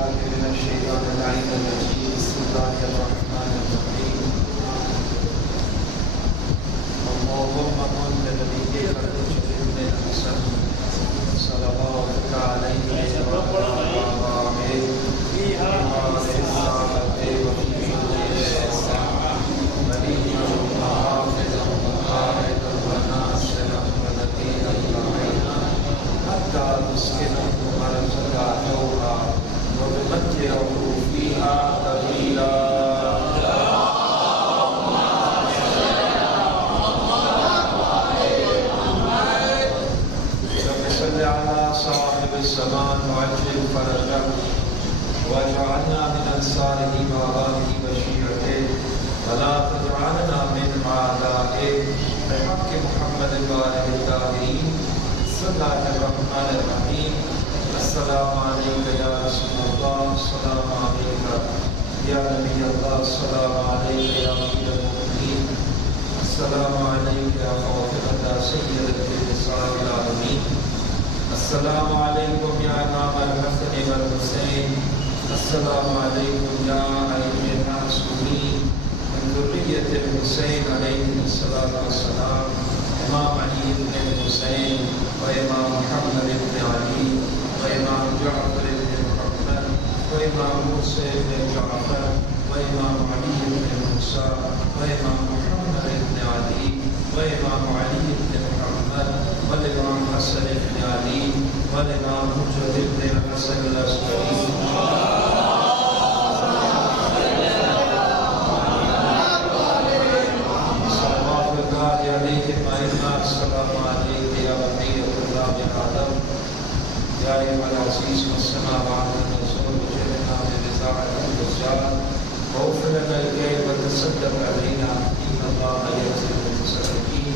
بالله من الشيطان اللعين الرجيم بسم الله الرحمن الرحيم اللهم صل لنبيك المجد من الحسن صلواتك عليه وعلى آله فيها الساعة وفي الساعة وليا وحافظا وقائدا وناصرا ونذيرا لعينا حتى تسكنه أرضك طوعا وتمتعه فيها طويلا. على صاحب الزمان وعجل فرجه واجعلنا من انصاره وآله وشيعته ولا تجعلنا من اعدائه بحق محمد وآله الطاهرين. بسم الله الرحمن الرحيم. السلام عليك يا رسول الله، السلام عليك يا نبي الله، السلام عليك يا امير المؤمنين، السلام عليك يا فاطمة سيدة نساء العالمين، السلام عليكم يا امام الحسن والحسين، السلام عليكم يا ائمة المعصومين من ذرية الحسين عليه الصلاة والسلام، امام علي بن الحسين وامام محمد بن علي وامام جعفر بن محمد وامام موسى بن جعفر وامام علي بن موسى وامام محمد بن علي وامام علي بن محمد والامام حسن بن علي والامام حجة بن حسن العسكري. صلوات الله عليهم أجمعين. السلام عليك يا بقية الله من آدم يا أيها العزيز والسماوات والأرض وجعلنا من رزاقك الرجال واغفر لنا الكيل وتصدق علينا إن الله يجزي المتصدقين.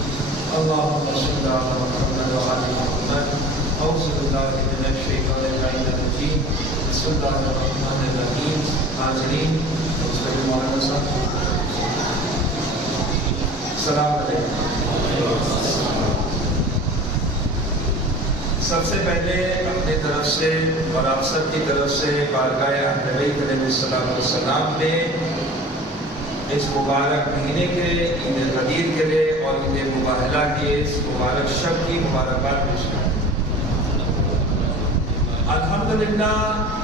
اللهم صل على محمد وعلى محمد. أعوذ بالله من الشيطان اللعين الرجيم بسم الله الرحمن الرحيم. حاضرین السلام علیکم. سب سے پہلے اپنی طرف سے اور آپ سب کی طرف سے بارگاہ اہل بیت علیہ السلام میں اس مبارک مہینے کے عید غدیر کے لیے اور عید مباہلہ کے اس مبارک شب کی مبارکباد پیش کریں. الحمدللہ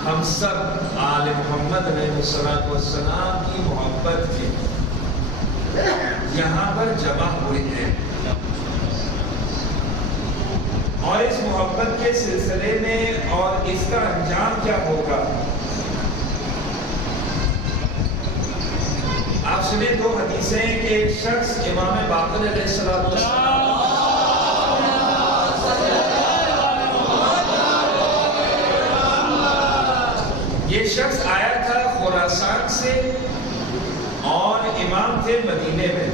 ہم سب آل محمد علیہ السلام کی محبت کے یہاں پر جمع ہوئے ہیں اور اس محبت کے سلسلے میں اور اس کا انجام کیا ہوگا آپ سنیں. دو حدیثیں کہ ایک شخص امام باقر علیہ السلام یہ شخص آیا تھا خراسان سے اور امام تھے مدینے میں.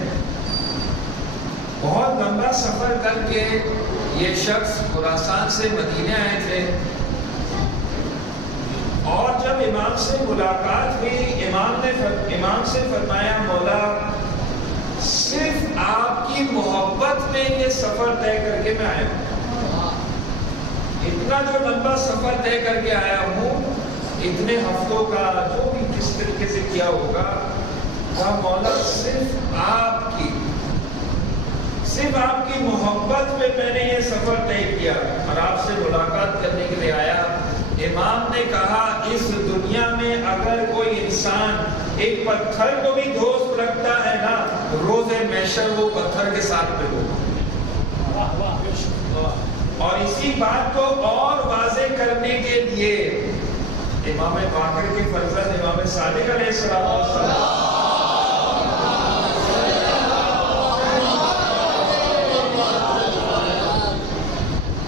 بہت لمبا سفر کر کے یہ شخص خراسان سے مدینے آئے تھے اور جب امام سے ملاقات ہوئی امام سے فرمایا مولا صرف آپ کی محبت میں یہ سفر طے کر کے میں آیا ہوں. اتنا جو لمبا سفر طے کر کے آیا ہوں اتنے ہفتوں کا جو بھی کس طریقے سے کیا ہوگا کہا مولا صرف آپ کی محبت میں میں نے یہ سفر طے کیا اور آپ سے ملاقات کرنے کے لیے آیا. امام نے کہا اس دنیا میں اگر کوئی انسان ایک پتھر کو بھی دوست رکھتا ہے نا روز محشر وہ پتھر کے ساتھ میں ہوگا. اور اسی بات کو اور واضح کرنے کے لیے امام باقر کے فرزند امام صادق علیہ السلام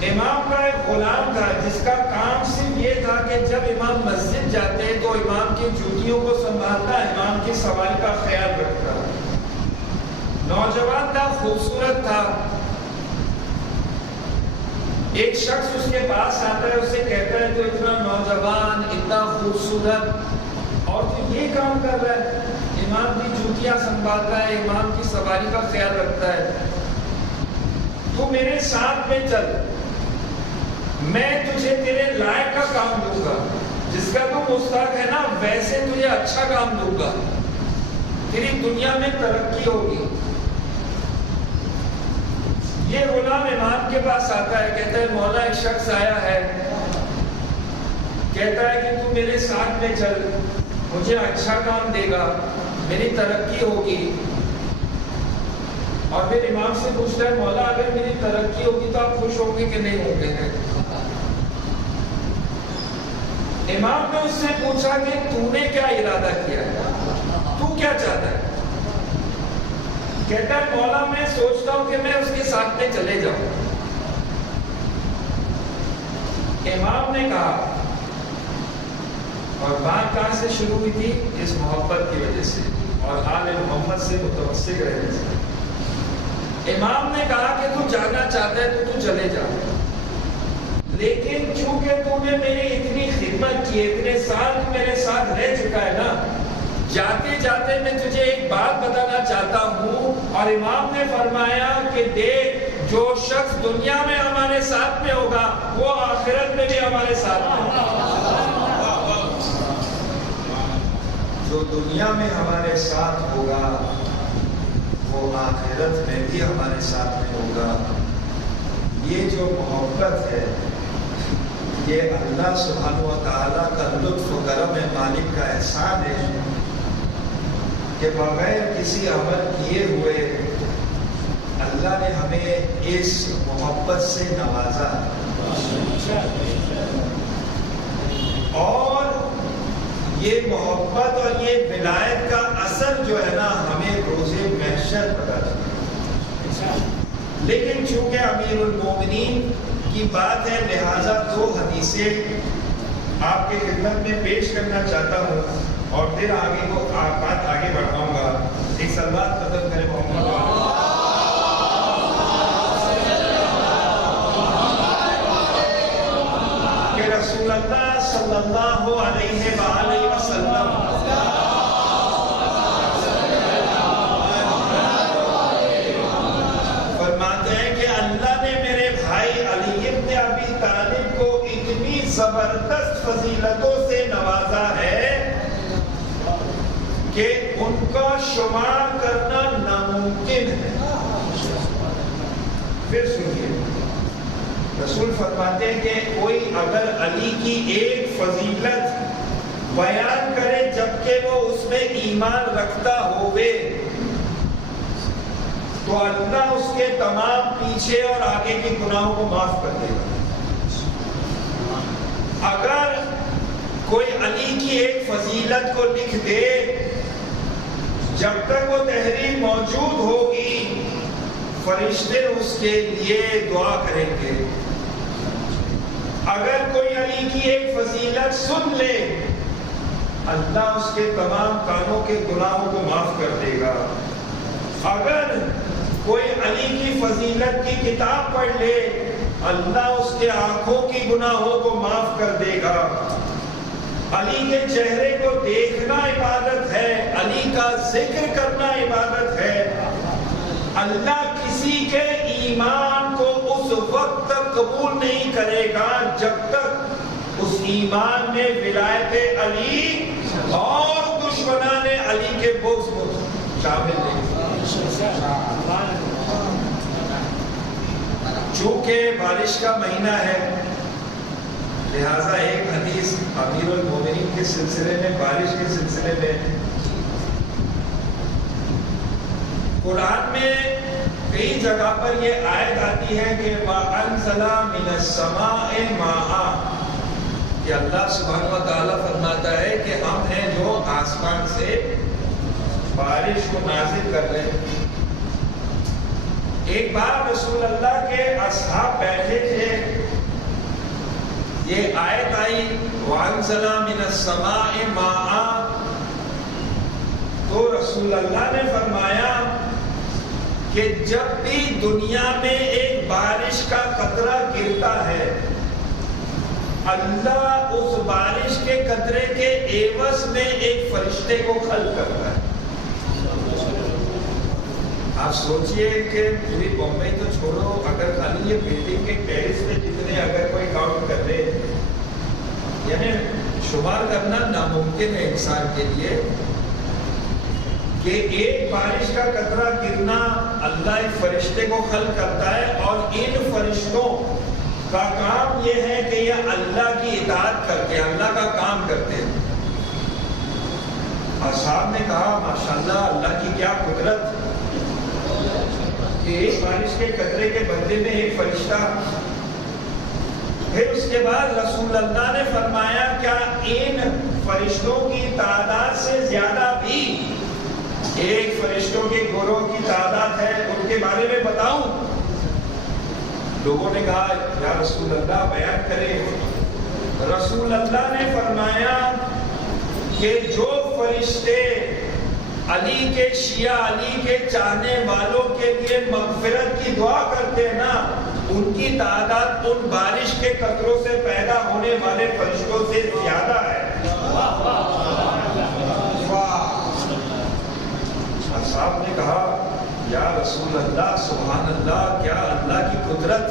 امام کا ایک غلام تھا جس کا کام صرف یہ تھا کہ جب امام مسجد جاتے تو امام کی جوتیوں کو سنبھالتا، امام کی سواری کا خیال رکھتا. نوجوان تھا، خوبصورت تھا. ایک شخص اس کے پاس آتا ہے اسے کہتا ہے تو اتنا نوجوان اتنا خوبصورت اور تو یہ کام کر رہا ہے، امام کی جوتیاں سنبھالتا ہے، امام کی سواری کا خیال رکھتا ہے، تو میرے ساتھ میں چل، میں تجھے تیرے لائق کا کام دوں گا جس کا تو مستحق ہے نا ویسے تجھے اچھا کام دوں گا، تیری دنیا میں ترقی ہوگی۔ یہ غلام امام کے پاس آتا ہے، کہتا ہے مولا ایک شخص آیا ہے، کہتا ہے کہ تو میرے ساتھ میں چل، مجھے اچھا کام دے گا، میری ترقی ہوگی۔ اور پھر امام سے پوچھتا ہے مولا اگر میری ترقی ہوگی تو آپ خوش ہوں گے کہ نہیں ہوں گے؟ امام نے اس سے پوچھا کہ تو نے کیا ارادہ کیا ہے، تو کیا چاہتا ہے؟ کہتا ہے مولا میں سوچتا ہوں کہ میں اس کے ساتھ میں چلے جاؤں۔ امام نے کہا، اور بات کہاں سے شروع ہوئی تھی؟ اس محبت کی وجہ سے اور آل محمد سے متمسک رہنے سے۔ امام نے کہا کہ تو جانا چاہتا ہے تو چلے جا، لیکن چونکہ تو نے میری اتنی خدمت کی، اتنے سال تو میرے ساتھ رہ چکا ہے نا، جاتے جاتے میں تجھے ایک بات بتانا چاہتا ہوں۔ اور امام نے فرمایا کہ دیکھ، جو شخص دنیا میں ہمارے ساتھ میں ہوگا وہ آخرت میں بھی ہمارے ساتھ میں ہوگا۔ جو دنیا میں ہمارے ساتھ ہوگا وہ آخرت میں بھی ہمارے ساتھ میں ہوگا۔ یہ جو محبت ہے یہ اللہ سبحانہ و تعالیٰ کا لطف و کرم ہے، مالک کا احسان ہے کہ بغیر کسی عمل کیے ہوئے اللہ نے ہمیں اس محبت سے نوازا، اور یہ محبت اور یہ ولایت کا اثر جو ہے نا ہمیں روزے محشر پتہ چلے۔ لیکن چونکہ امیر المومنین کی بات ہے لہذا دو حدیثیں آپ کے خدمت میں پیش کرنا چاہتا ہوں اور پھر آگے کو بات آگے بڑھاؤں گا۔ ایک صلوات قدم کرے محمد کہ رسول اللہ صلی اللہ علیہ وآلہ وسلم فرماتے ہیں کہ اللہ نے میرے بھائی علی ابن ابی طالب کو اتنی زبردست فضیلتوں سے نوازا ہے کہ ان کا شمار کرنا ناممکن ہے۔ پھر سنیے، رسول فرماتے ہیں کہ کوئی اگر علی کی ایک فضیلت بیان کرے جبکہ وہ اس میں ایمان رکھتا ہوئے تو اللہ اس کے تمام پیچھے اور آگے کے گناہوں کو معاف کر دے گا۔ اگر کوئی علی کی ایک فضیلت کو لکھ دے جب تک وہ تحریر موجود ہوگی فرشتے اس کے لیے دعا کریں گے۔ اگر کوئی علی کی ایک فضیلت سن لے اللہ اس کے تمام کانوں کے گناہوں کو معاف کر دے گا۔ اگر کوئی علی کی فضیلت کی کتاب پڑھ لے اللہ اس کے آنکھوں کی گناہوں کو معاف کر دے گا۔ علی کے چہرے کو دیکھنا عبادت ہے، علی کا ذکر کرنا عبادت ہے۔ اللہ کسی کے ایمان کو اس وقت تک قبول نہیں کرے گا جب تک اس ایمان میں ولایت علی اور دشمنان علی کے بغض کو شامل نہیں۔ چونکہ بارش کا مہینہ ہے لہذا ایک حدیث امیر المومنین کے سلسلے میں، بارش کے سلسلے میں قرآن میں کئی جگہ پر یہ آیت آتی ہے کہ وَأَنزَلَ مِنَ السَّمَاءِ مَاءً، کہ اللہ سبحانہ و تعالیٰ فرماتا ہے کہ ہم ہیں جو آسمان سے بارش کو نازل کر رہے ہیں۔ ایک بار رسول اللہ کے اصحاب بیٹھے تھے، یہ آیت آئی وَأَنزَلَ مِنَ السَّمَاءِ مَاءً، تو رسول اللہ نے فرمایا کہ جب بھی دنیا میں ایک بارش کا قطرہ گرتا ہے اللہ اس بارش کے قطرے کے عوض میں ایک فرشتے کو خلق کرتا ہے۔ آپ سوچئے کہ پوری بمبئی تو چھوڑو، اگر خالی یہ بلڈنگ کے ٹیرس پہ جتنے اگر کوئی کاؤنٹ کر دے، یعنی شمار کرنا ناممکن ہے انسان کے لیے کہ ایک بارش کا قطرہ گرنا اللہ ایک فرشتے کو خلق کرتا ہے، اور ان فرشتوں کا کام یہ ہے کہ یہ اللہ کی اطاعت کرتے ہیں، اللہ کا کام کرتے ہیں۔ اصحاب نے کہا ماشاءاللہ اللہ کی کیا قدرت کہ ایک بارش کے قطرے کے بدلے میں ایک فرشتہ۔ پھر اس کے بعد رسول اللہ نے فرمایا کیا ان فرشتوں کی تعداد سے زیادہ بھی ایک فرشتوں کے گروہ کی تعداد ہے، ان کے بارے میں بتاؤں؟ لوگوں نے کہا یا رسول اللہ بیان کریں۔ رسول اللہ نے فرمایا کہ جو فرشتے علی کے شیعہ، علی کے چاہنے والوں کے لیے مغفرت کی دعا کرتے ہیں نا، ان کی تعداد ان بارش کے قطروں سے پیدا ہونے والے فرشتوں سے زیادہ ہے۔ صاحب نے کہا یا رسول اللہ سبحان اللہ، کیا اللہ کی قدرت۔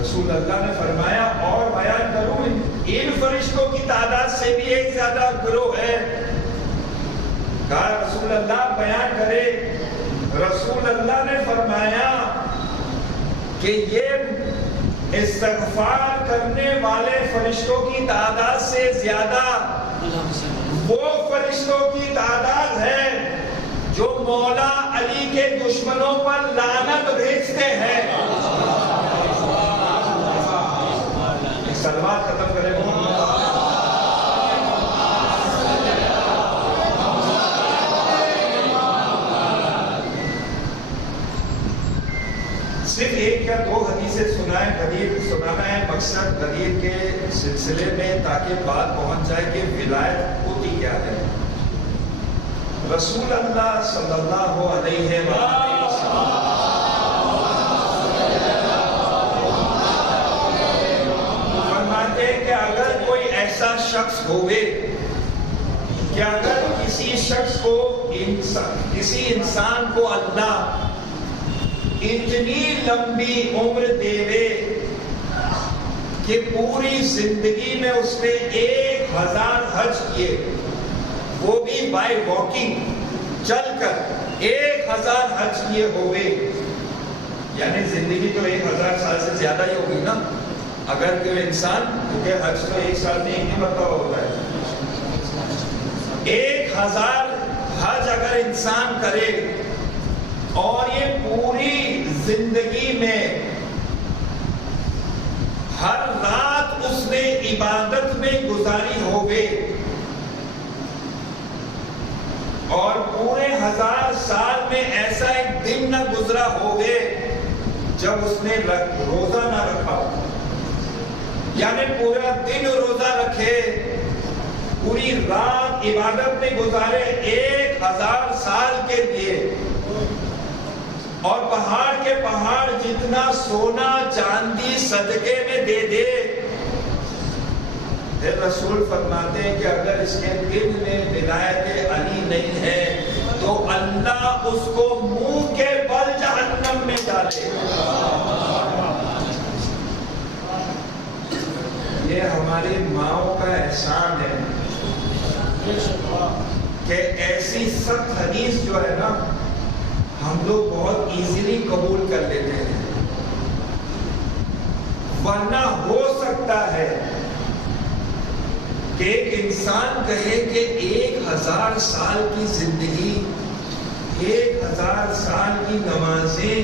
رسول اللہ نے فرمایا اور بیان کروں، ان فرشتوں کی تعداد سے بھی ایک زیادہ گروہ ہے۔ کہا رسول اللہ بیان کرے۔ رسول اللہ نے فرمایا کہ یہ استغفار کرنے والے فرشتوں کی تعداد سے زیادہ وہ فرشتوں کی تعداد ہے جو مولا علی کے دشمنوں پر لعنت بھیجتے ہیں۔ سلوات ختم کرے صرف ایک یا دو حدیثیں سنانا ہے مقصد غدیر کے سلسلے میں، تاکہ بات پہنچ جائے کہ ولایت ہوتی کیا ہے۔ رسول اللہ صلی اللہ علیہ وسلم فرماتے ہیں کہ اگر کوئی ایسا شخص ہوئے کہ اگر کسی شخص کو کسی انسان کو اللہ اتنی لمبی عمر دے کہ پوری زندگی میں اس نے 1000 حج کیے، وہ بھی بائی واکنگ، چل کر 1000 حج کیے ہوئے، یعنی زندگی تو 1000 سال سے زیادہ ہی ہوگی نا اگر کوئی انسان، کیونکہ حج تو 1 سال میں ایک ہی مرتبہ ہوتا ہے۔ 1000 حج اگر انسان کرے اور یہ پوری زندگی میں ہر رات اس نے عبادت میں گزاری ہوگی اور پورے 1000 سال میں ایسا ایک دن نہ گزرا ہوگے جب اس نے روزہ نہ رکھا، یعنی پورا دن روزہ رکھے، پوری رات عبادت میں گزارے 1000 سال کے لیے، اور پہاڑ کے پہاڑ جتنا سونا چاندی صدقے میں دے دے، پھر رسول فرماتے ہیں کہ اگر اس کے دل میں ولایت علی نہیں ہے تو اللہ اس کو منہ کے بل جہنم میں ڈالے۔ یہ ہماری ماؤں کا احسان ہے کہ ایسی سخت حدیث جو ہے نا ہم لوگ بہت ایزیلی قبول کر لیتے ہیں، ورنہ ہو سکتا ہے کہ ایک انسان کہے کہ 1000 سال کی زندگی، 1000 سال کی نمازیں،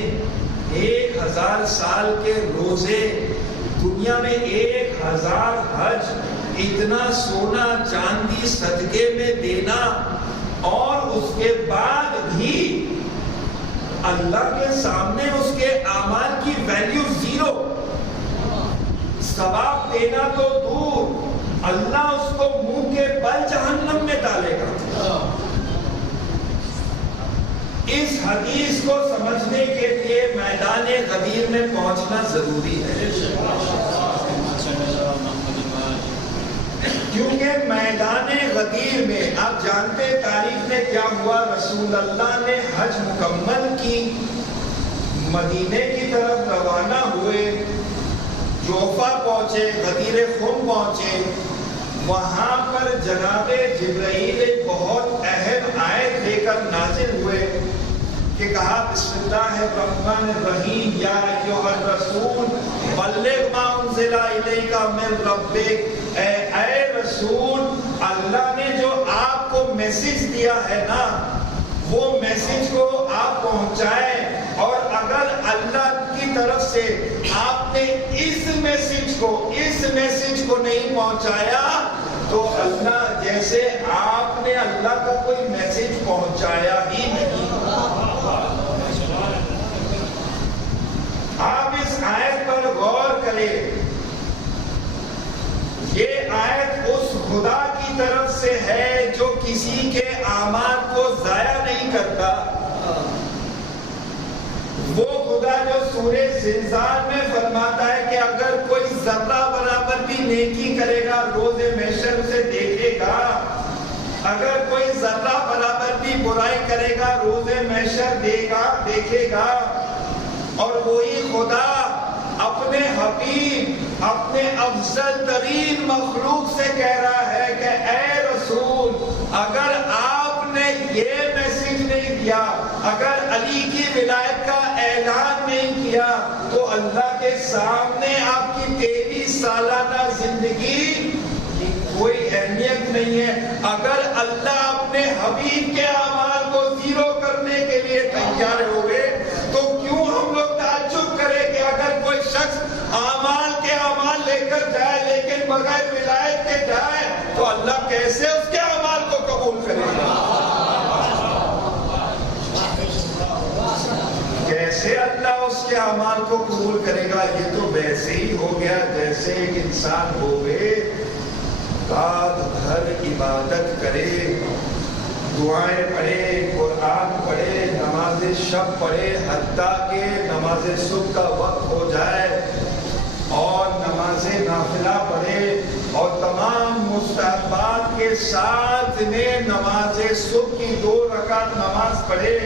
1000 سال کے روزے، دنیا میں 1000 حج، اتنا سونا چاندی صدقے میں دینا، اور اس کے بعد بھی اللہ کے سامنے اس کے اعمال کی ویلیو 0، ثواب دینا تو دور، اللہ اس کو منہ کے بل جہنم میں ڈالے گا۔ اس حدیث کو سمجھنے کے لیے میدان غدیر میں پہنچنا ضروری ہے، کیونکہ میدان غدیر میں آپ جانتے تاریخ میں کیا ہوا۔ رسول اللہ نے حج مکمل کی، مدینے کی طرف روانہ ہوئے، جوفا پہنچے، غدیر خم پہنچے، وہاں پر جناب جبرائیل ایک بہت اہم آیت لے کر نازل ہوئے کہ کہا بسم اللہ الرحمن الرحیم یا ایھا الرسول بلغ ما انزل الیک من ربک، اے رسول اللہ نے جو آپ کو میسج دیا ہے نا وہ میسج کو آپ پہنچائیں، اور اگر اللہ کی طرف سے آپ نے اس میسج کو نہیں پہنچایا تو اللہ جیسے آپ نے اللہ کا کوئی میسج پہنچایا ہی نہیں۔ آپ اس آیت پر غور کریں، یہ آیت اس خدا کی طرف سے ہے جو کسی کے اعمال کو ضائع نہیں کرتا، وہ خدا جو سورہ زلزال میں فرماتا ہے کہ اگر کوئی ذرہ برابر بھی نیکی کرے گا روز محشر اسے دیکھے گا، اگر کوئی ذرہ برابر بھی برائی کرے گا روز محشر دیکھے گا، اور وہی خدا اپنے حبیب اپنے افضل ترین مخلوق سے کہہ رہا ہے کہ اے رسول اگر آپ نے یہ میسج نہیں دیا، اگر علی کی ولایت کا اعلان نہیں کیا تو اللہ کے سامنے آپ کی 23 سالانہ زندگی کی کوئی اہمیت نہیں ہے۔ اگر اللہ اپنے حبیب کے اعمال کو زیرو کرنے کے لیے تیار ہوئے تو کیوں ہم لوگ تعجب کریں کہ اگر کوئی شخص اعمال کے اعمال لے کر جائے لیکن بغیر ولایت کے جائے تو اللہ کیسے اس کے اعمال کو قبول کرے گا؟ کیسے اللہ اس کے اعمال کو قبول کرے گا؟ یہ تو ویسے ہی ہو گیا جیسے ایک انسان ہوئے رات بھر عبادت کرے، دعائیں پڑھے، قرآن پڑھے، نماز شب پڑھے، حتیٰ کہ نماز صبح کا وقت ہو جائے اور نماز نافلہ پڑھے اور تمام مستحبات کے ساتھ میں نماز صبح کی 2 رکعت نماز پڑھے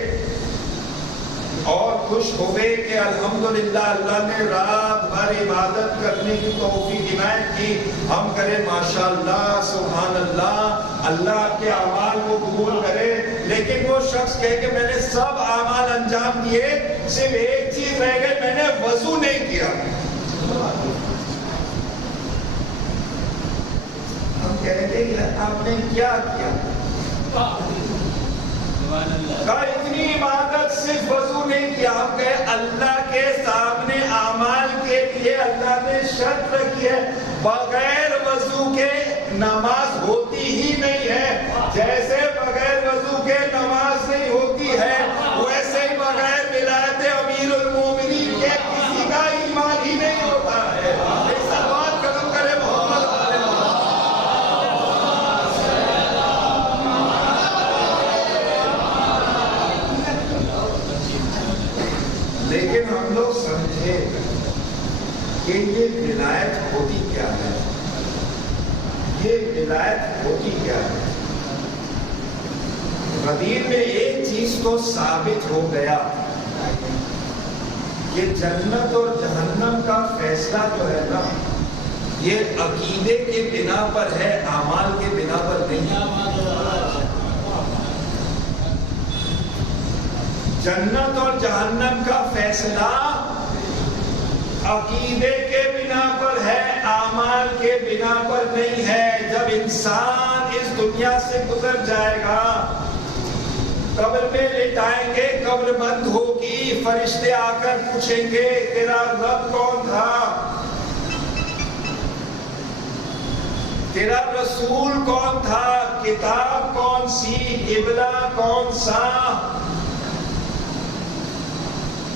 اور خوش ہوئے کہ الحمدللہ اللہ نے رات بھر عبادت کرنے کی توفیق عنایت کی، ہم کریں ماشاءاللہ سبحان اللہ، اللہ آپ کے اعمال کو قبول کرے۔ لیکن وہ شخص کہے کہ میں نے سب اعمال انجام دیے، صرف ایک چیز رہ گئی، میں نے وضو نہیں کیا۔ ہم کہیں گے آپ نے کیا کیا؟ اتنی عبادت صرف وضو نہیں کیا۔ ہم کہیں اللہ کے سامنے اعمال کے لیے اللہ نے شرط رکھی ہے بغیر وضو کے نماز ہوتی ہی نہیں ہے، جیسے بغیر وضو کے نماز نہیں ہوتی ہے ویسے ہی بغیر ولایت امیر المومنین کے کسی کا ایمان ہی نہیں ہوتا ہے۔ ایک سلوات قدم کرے محمد علیہ لیکن ہم لوگ سمجھے کہ یہ ولایت ہوتی کیا ہے، یہ ولایت ہوتی کیا ہے۔ حدیث میں ایک چیز تو ثابت ہو گیا کہ جنت اور جہنم کا فیصلہ جو ہے نا یہ عقیدے کے بنا پر ہے، اعمال کے بنا پر نہیں۔ جنت اور جہنم کا فیصلہ عقیدے کے بنا پر ہے، اعمال کے بنا پر نہیں ہے۔ جب انسان اس دنیا سے گزر جائے گا، قبر میں لٹائیں گے، قبر بند ہوگی، فرشتے آ کر پوچھیں گے تیرا رب کون تھا، تیرا رسول کون تھا، کتاب کون سی، قبلہ کون سا،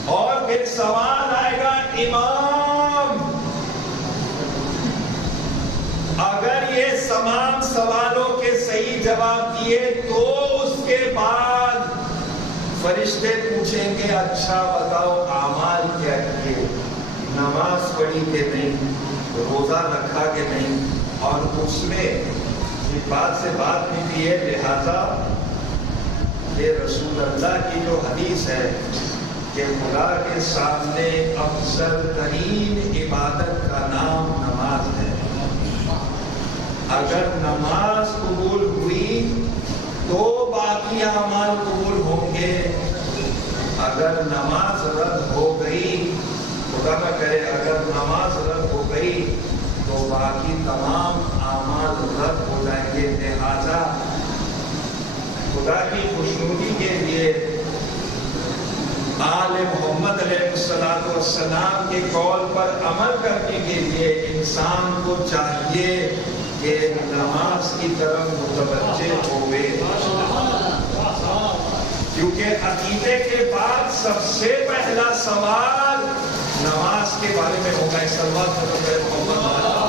اور پھر سوال آئے گا امام۔ اگر یہ تمام سوالوں کے صحیح جواب دیے تو اس کے بعد فرشتے پوچھیں گے اچھا بتاؤ اعمال کیا کیے، نماز پڑھی کہ نہیں، روزہ رکھا کہ نہیں، اور اس میں یہ بات سے بات ملتی ہے۔ لہذا یہ رسول اللہ کی جو حدیث ہے کہ خدا کے سامنے افضل ترین عبادت کا نام نماز ہے. اگر نماز قبول ہوئی تو باقی اعمال قبول ہوں گے. اگر نماز رد ہو گئی، خدا نہ کرے اگر نماز رد ہو گئی تو باقی تمام اعمال رد ہو جائیں گے. لہذا خدا کی خوشنودی کے لیے آل محمد علیہ السلام کے قول پر عمل کرنے کے لیے انسان کو چاہیے کہ نماز کی طرف متوجہ ہوئے، کیونکہ عقیدے کے بعد سب سے پہلا سوال نماز کے بارے میں ہوگا. صلوات محمد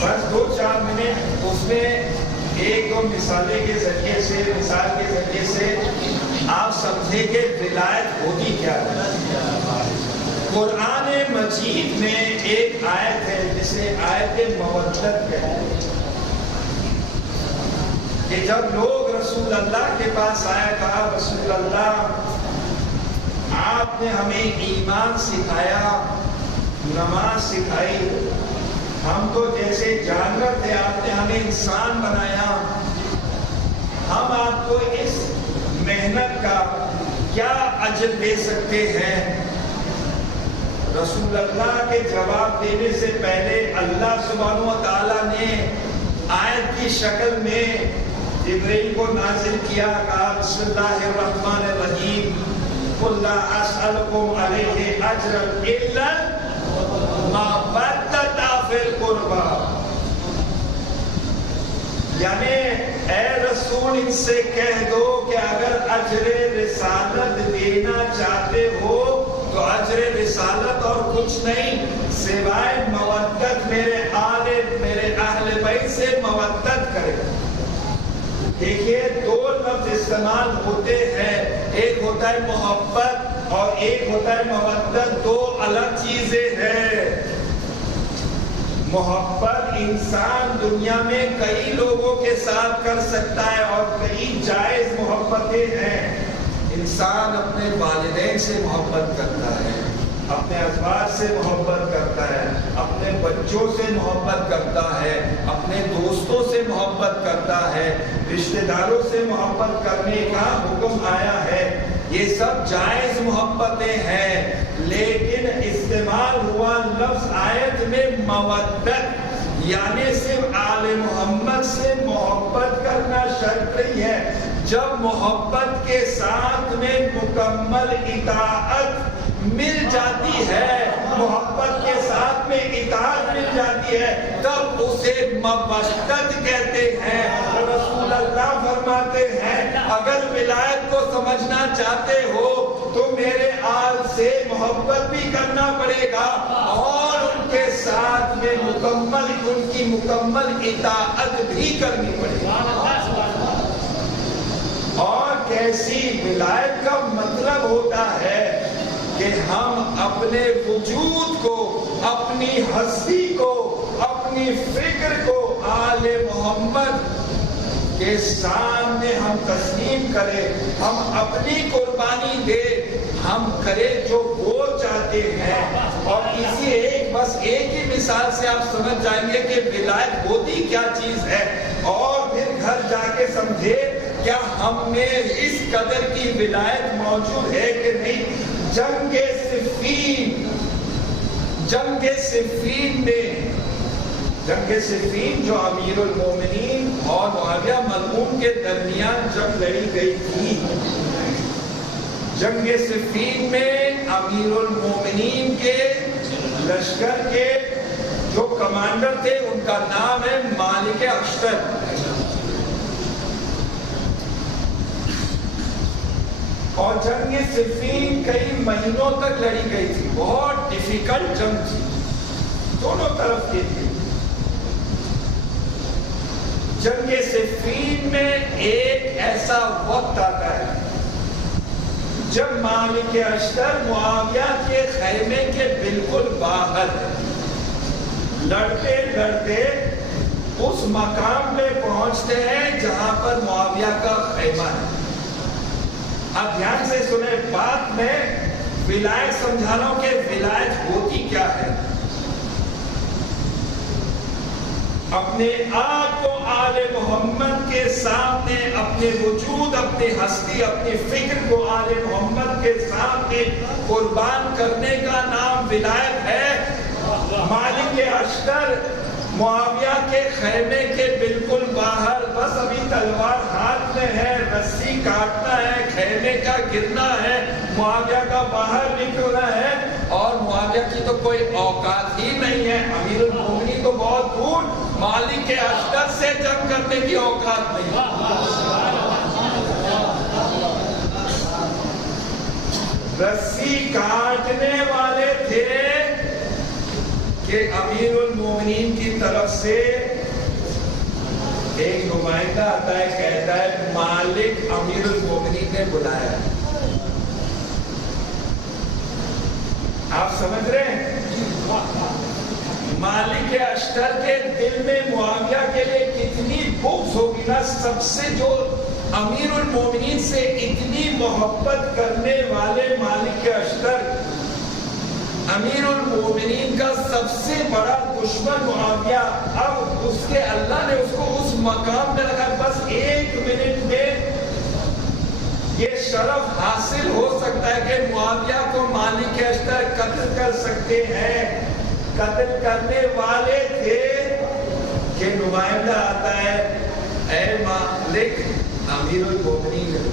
بس 2-4 منٹ اس میں ایک دو مثالیں کے ذریعے سے مثال کے ذریعے سے آپ سمجھیں کہ ولایت ہوتی کیا ہے. قرآن مجید میں ایک آیت ہے جسے آیت مودت کہتے ہیں کہ جب لوگ رسول اللہ کے پاس آیا کہا رسول اللہ آپ نے ہمیں ایمان سکھایا، نماز سکھائی، ہم تو جیسے جانور تھے آپ نے ہمیں انسان بنایا، ہم آپ کو اس محنت کا کیا اجر دے سکتے ہیں؟ رسول اللہ کے جواب دینے سے پہلے اللہ سبحانہ و تعالیٰ نے آیت کی شکل میں جبرائیل کو نازل کیا. کہا بسم اللہ الرحمن الرحیم قل لا اسألکم علیہ اجرا الا مودۃ فی القربى. یعنی اے رسول ان سے کہہ دو کہ اگر اجر رسالت دینا چاہتے ہو تو اجر رسالت اور کچھ نہیں سوائے مودت میرے اہل بیت سے مودت کرے. دیکھیے 2 لفظ استعمال ہوتے ہیں، ایک ہوتا ہے محبت اور ایک ہوتا ہے مودت. 2 الگ چیزیں ہیں. محبت انسان دنیا میں کئی لوگوں کے ساتھ کر سکتا ہے اور کئی جائز محبتیں ہیں. انسان اپنے والدین سے محبت کرتا ہے، اپنے ازواج سے محبت کرتا ہے، اپنے بچوں سے محبت کرتا ہے، اپنے دوستوں سے محبت کرتا ہے، رشتہ داروں سے محبت کرنے کا حکم آیا ہے. یہ سب جائز محبتیں ہیں، لیکن استعمال ہوا لفظ آیت میں مودت، یعنی صرف آل محمد سے محبت کرنا شرط نہیں ہے. جب محبت کے ساتھ میں مکمل اطاعت مل جاتی ہے، محبت کے ساتھ میں اطاعت مل جاتی ہے، تب اسے مودت کہتے ہیں. رسول اللہ فرماتے ہیں اگر ولایت کو سمجھنا چاہتے ہو تو میرے آل سے محبت بھی کرنا پڑے گا اور ان کے ساتھ میں ان کی مکمل اطاعت بھی کرنی پڑے گی. اور کیسی ولایت کا مطلب ہوتا ہے کہ ہم اپنے وجود کو، اپنی ہستی کو، اپنی فکر کو آل محمد کے سامنے ہم تسلیم کریں، ہم اپنی قربانی دے، ہم کریں جو وہ چاہتے ہیں. اور اسی بس ایک ہی مثال سے آپ سمجھ جائیں گے کہ ولایت ہوتی کیا چیز ہے. اور پھر گھر جا کے سمجھے کیا ہم میں اس قدر کی ولایت موجود ہے کہ نہیں. جنگ صفین جو امیر المومنین اور معاویہ ملعون کے درمیان جنگ لڑی گئی تھی، جنگ صفین میں امیر المومنین کے لشکر کے جو کمانڈر تھے ان کا نام ہے مالک اشتر. اور جنگ صفین کئی مہینوں تک لڑی گئی تھی، بہت ڈیفیکلٹ جنگ تھی، دونوں طرف کی تھی. جنگ صفین میں ایک ایسا وقت آتا ہے جب مالک اشتر معاویہ کے خیمے کے بالکل باہر ہے، لڑتے لڑتے اس مقام پہ پہنچتے ہیں جہاں پر معاویہ کا خیمہ ہے۔ اب دھیان سے سنیں، بات میں ولایت سمجھا رہا ہوں کہ ولایت ہوتی کیا ہے۔ اپنے آپ کو آل محمد کے سامنے، اپنے وجود، اپنی ہستی، اپنی فکر کو آل محمد کے سامنے قربان کرنے کا نام ولایت ہے۔ مالک اشتر معاویہ کے خیمے کے بالکل باہر، بس ابھی تلوار ہاتھ میں ہے، رسی کاٹنا ہے، خیمے کا گرنا ہے، معاویہ کا باہر نکلنا ہے، اور معاویہ کی تو کوئی اوقات ہی نہیں ہے، امیر المومنین تو بہت دور، مالک اشتر سے جنگ کرنے کی اوقات نہیں ہے۔ رسی کاٹنے والے تھے کہ امیر المومنین کی طرف سے ایک نمائندہ آتا ہے، کہتا ہے مالک امیر المومنین نے بلایا۔ آپ سمجھ رہے ہیں؟ مالک اشتر کے دل میں معاویہ کے لیے کتنی بغض ہوگی نا، سب سے جو امیر المومنین سے اتنی محبت کرنے والے مالک اشتر، امیر المومنین کا سب سے بڑا دشمن معاویہ، اب اس کے اللہ نے اس کو اس مقام پہ رکھا، بس ایک منٹ میں یہ شرف حاصل ہو سکتا ہے کہ معاویہ کو مالک اشتر قتل کر سکتے ہیں۔ قتل کرنے والے تھے کہ نمائندہ آتا ہے، اے مالک امیر المومنین،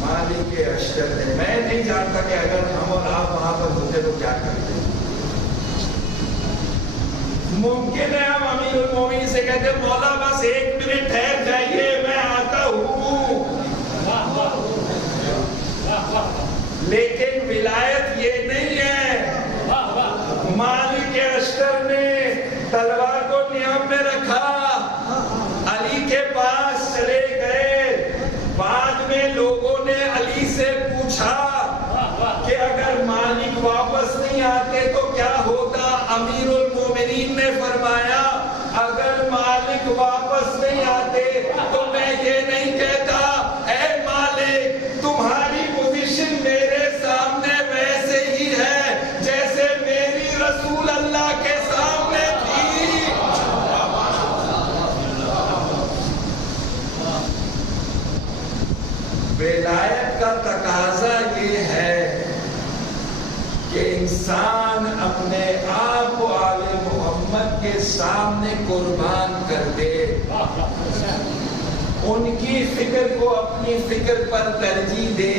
مالک اشتر نے، میں نہیں جانتا کہ اگر ہم اور آپ وہاں پر ہوتے تو کیا کرتے۔ ممکن ہے ہم امیر المومنین سے کہتے مولا بس ایک منٹ ٹھہر جائیے، میں آتا ہوں، لیکن ولایت یہ نہیں ہے۔ مالک اشتر نے تلوار کو نیام میں رکھا، علی کے پاس چلے گئے، بعد میں لوگوں نے علی سے پوچھا کہ اگر مالک واپس نہیں آتے تو کیا ہوگا؟ امیر المومنین نے فرمایا اگر مالک واپس نہیں آتے تو میں یہ نہیں کہتا اے مالک تمہاری پوزیشن میرے سامنے ویسے ہی ہے جیسے میری رسول اللہ کے سامنے تھی۔ ولایت کا تقاضا یہ ہے کہ انسان اپنے آپ کو آل محمد کے سامنے قربان کر دے، ان کی فکر کو اپنی فکر پر ترجیح دے،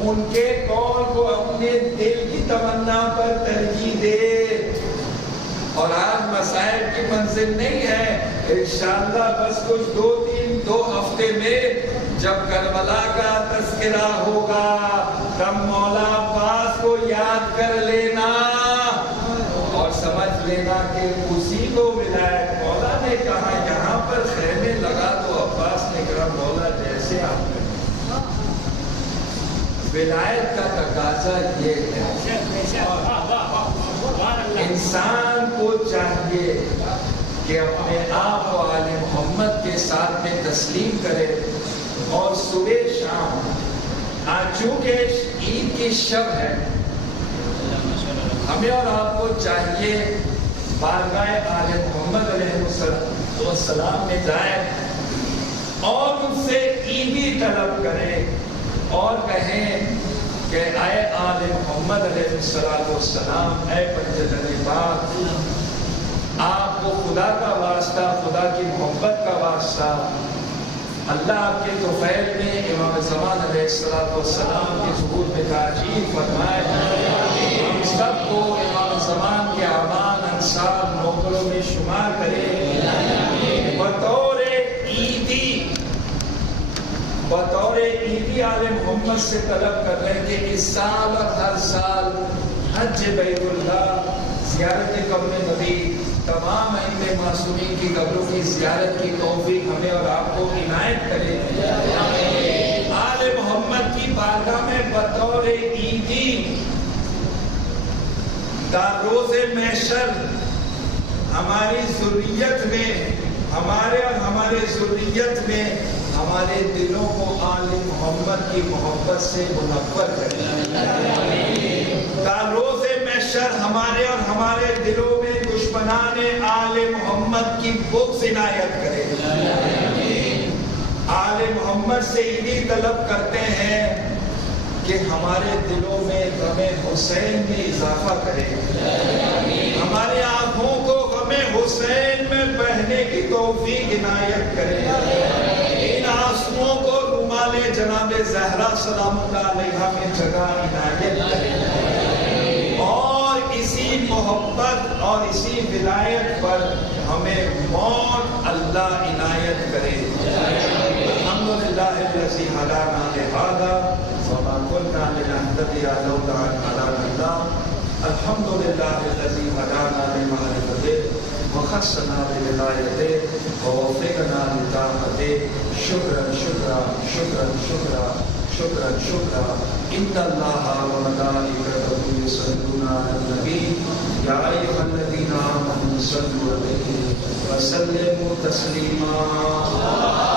ان کے قول کو اپنے دل کی تمنا پر ترجیح دے۔ اور آج مسائل کی منزل نہیں ہے، انشاءاللہ بس کچھ دو ہفتے میں جب کربلا کا تذکرہ ہوگا تب مولا عباس کو یاد کر لینا اور سمجھ لینا کہ اسی کو ولایت۔ مولا نے کہا یہاں پر خیمے لگا تو عباس نے کہا مولا جیسے آپ کریں۔ ولایت کا تقاضا یہ ہے، انسان کو چاہیے کہ اپنے آپ کو آل محمد کے ساتھ میں تسلیم کرے اور صبح شام، چونکہ عید کی شب ہے، ہمیں اور آپ کو چاہیے بارگاہ آل محمد علیہ السلام میں جائیں اور ان سے عیدی طلب کریں اور کہیں کہ اے آل محمد علیہ السلام، اے پنجتن پاک، آپ کو خدا کا واسطہ، خدا کی محبت کا واسطہ، اللہ آپ کے طفیل میں امام زمان علیہ السلام کے ظہور میں تاجیل فرمائے، ہم سب کو امام زمان کے اعوان انصار نوکروں میں شمار کرے، بطور عیدی آل محمد سے طلب کر رہے ہیں کہ اس سال اور ہر سال حج بیت اللہ، زیارت قبر نبی، تمام ائمہ معصومین کی قبروں کی زیارت کی توفیق ہمیں اور آپ کو عنایت کرے۔ آل محمد کی بارگاہ میں بطور عیدی در روز محشر ہماری ذریت میں، ہمارے اور ہمارے ذریت میں ہمارے دلوں کو آل محمد کی محبت سے منور کرے۔ در روز محشر ہمارے اور ہمارے دلوں میں دشمنان آل محمد کی بغض عنایت کرے۔ آل محمد سے یہی طلب کرتے ہیں کہ ہمارے دلوں میں غم حسین میں اضافہ کرے، ہماری آنکھوں کو غم حسین میں بہنے کی توفیق عنایت کرے، ان آنسوؤں کو رومال جناب زہرا سلام اللہ علیہا میں جگہ عنایت کرے، اور اسی محبت اور اسی ولایت پر ہمیں موت اللہ عنایت کرے۔ الحمدللہ الذی ہدانا لہذا وما كنا لنهتدي لولا ان هدانا الله، الحمدللہ الذی ہدانا لمعرفته وخصنا بولایته ووفقنا لطاعته، شکرا شکرا شکرا شکرا شکرا شکرا۔ ان اللہ وملائکته یصلون علی النبی یا ایھا الذین آمنوا صلوا علیہ وسلموا تسلیما۔